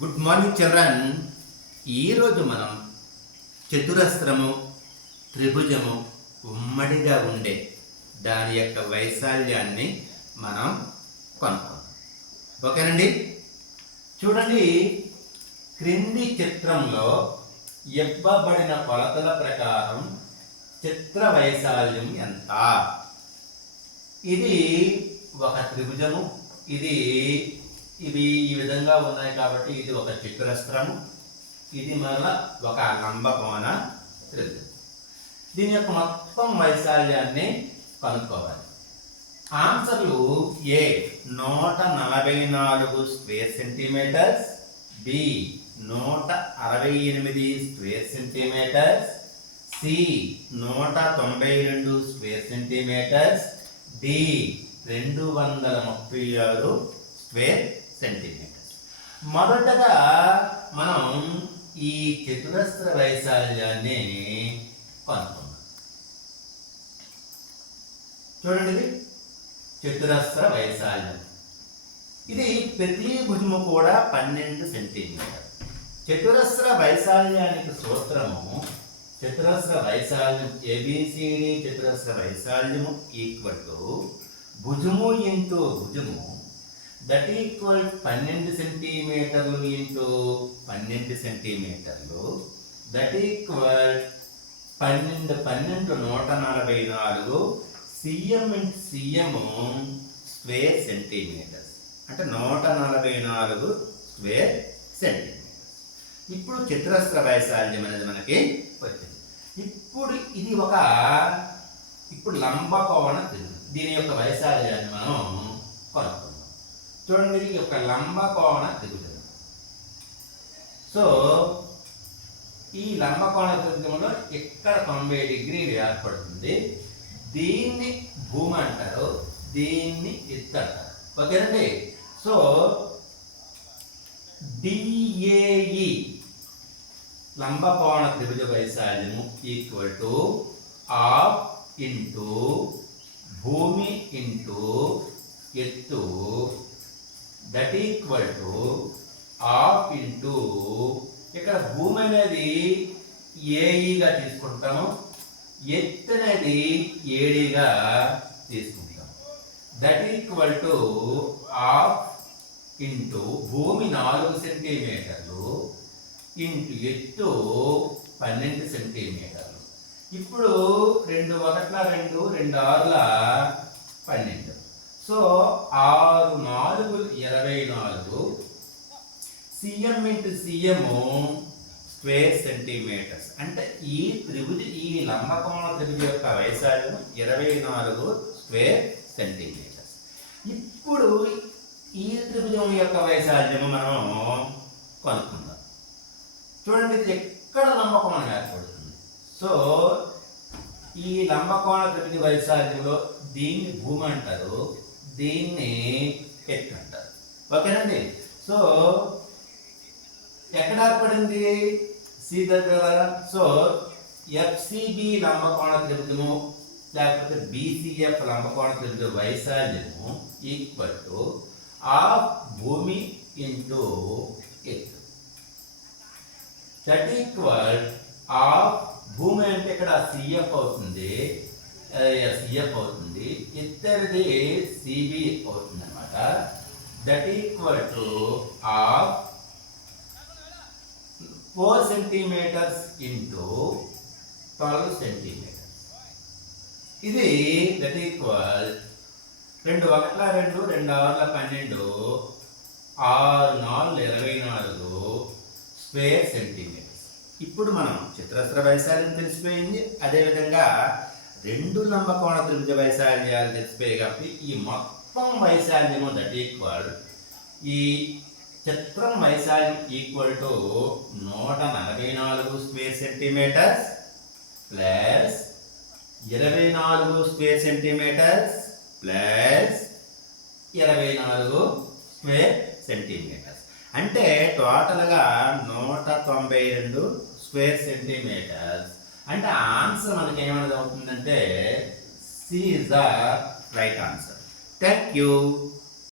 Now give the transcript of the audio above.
Good morning children. ఈరోజు మనం చతురస్రము, త్రిభుజము ఉమ్మడిగా ఉండే దాని యొక్క వైశాల్యాన్ని మనం కనుక్కుందాం. ఓకేనండి. చూడండి, క్రింది చిత్రంలో ఇవ్వబడిన కొలతల ప్రకారం చిత్ర వైశాల్యం ఎంత? ఇది ఒక త్రిభుజము, ఇవి ఈ విధంగా ఉన్నాయి కాబట్టి ఇది ఒక చతురస్రము, ఇది మరలా ఒక లంబకోణ త్రిభుజం. దీని యొక్క మొత్తం వైశాల్యాన్ని కనుక్కోవాలి. ఆన్సర్లు: A 144 square centimetres, B 168 square centimetres, C 192 square centimetres, D 236 square centimetres. మొదటగా మనం ఈ చతురస్ర వైశాల్యాన్ని కనుక్కుందాం. చూడండి, ఇది చతురస్ర వైశాల్యం. ఇది ప్రతి భుజము కూడా 12 సెంటీమీటర్. చతురస్ర వైశాల్యానికి సూత్రము: చతురస్ర వైశాల్యం ఏబిసిడి చతురస్ర వైశాల్యము ఈక్వల్ టు భుజము ఇంటూ భుజము, దట్ ఈక్వల్ 12 సెంటీమీటర్లు ఇంటూ 12 సెంటీమీటర్లు, that equal 12 144 CM into CM square centimetres, అంటే 144 స్క్వేర్ సెంటీమీటర్స్. ఇప్పుడు చతురస్ర వైశాల్యం అనేది మనకి వచ్చింది. ఇప్పుడు లంబకోణ త్రిభుజం, దీని యొక్క వైశాల్యాన్ని మనం కనుక్కుందాం. చూడండి, ఇది ఒక లంబకోణ త్రిభుజం. సో ఈ లంబకోణ త్రిభుజంలో ఇక్కడ 90 డిగ్రీలు ఏర్పడుతుంది. దీన్ని భూమి అంటారు, దీన్ని ఎత్తు అంటారు. ఓకేనండి. సో డిఏఈ లంబకోణ త్రిభుజ వైశాల్యము ఈక్వల్ టు హాఫ్ ఇంటూ భూమి ఇంటూ ఎత్తు, that equal to half into, ఇక్కడ భూమి అనేది ఏఈగా తీసుకుంటాము, ఎత్తు అనేది ఏడీగా తీసుకుంటాం, that equal to half into భూమి 4 సెంటీమీటర్లు ఇంటూ ఎత్తు 12 సెంటీమీటర్లు. ఇప్పుడు 2 1 2 2 6 12. So 6 4 24 CM into CM square centimetres. అంటే ఈ లంబకోణ త్రిభుజ యొక్క వైశాల్యం 24 స్క్వేర్ సెంటీమీటర్స్. ఇప్పుడు ఈ త్రిభుజం యొక్క వైశాల్యము మనం కనుక్కుందాం. చూడండి, ఇది ఎక్కడ లంబకోణం ఏర్పడుతుంది. సో ఈ లంబకోణ త్రిభుజ వైశాల్యంలో దీన్ని భూమి అంటారు, దీన్ని ఎత్తు అంటారు. ఓకేనండి. సో ఎక్కడ ఏర్పడింది? సి దగ్గర. సో ఎఫ్సిబి లంబకోణ త్రిభుజము లేకపోతే బిసిఎఫ్ లంబకోణ త్రిభుజ వైశాల్యము ఈక్వల్ టు హాఫ్ భూమి ఇంటూ ఎత్తు, దట్ ఈక్వల్ హాఫ్ భూమి అంటే ఇక్కడ సిఎఫ్ అవుతుంది, ఎత్తు అనేది సిబి అవుతుంది అనమాట. That equal to half 4 centimetres into 12 centimetres. ఇది దట్ ఈక్వల్ 2 1 2 2 6 12 6 4 24 స్క్వేర్ సెంటీమీటర్స్. ఇప్పుడు మనం చతురస్ర వైశాల్యం తెలిసిపోయింది, అదేవిధంగా 2 లంబకోణ త్రిభుజ వైశాల్యాలు తెలిసిపోయాయి. కాబట్టి ఈ మొత్తం వైశాల్యము దట్ ఈక్వల్ ఈ చిత్రం వైశాల్యం equal to 144 square centimetres plus 24 square centimetres plus 24 square centimetres. అంటే టోటల్గా 192 స్క్వేర్ సెంటీమీటర్స్. అంటే ఆన్సర్ మనకి ఏమైనా అవుతుందంటే C is the right answer. Thank you.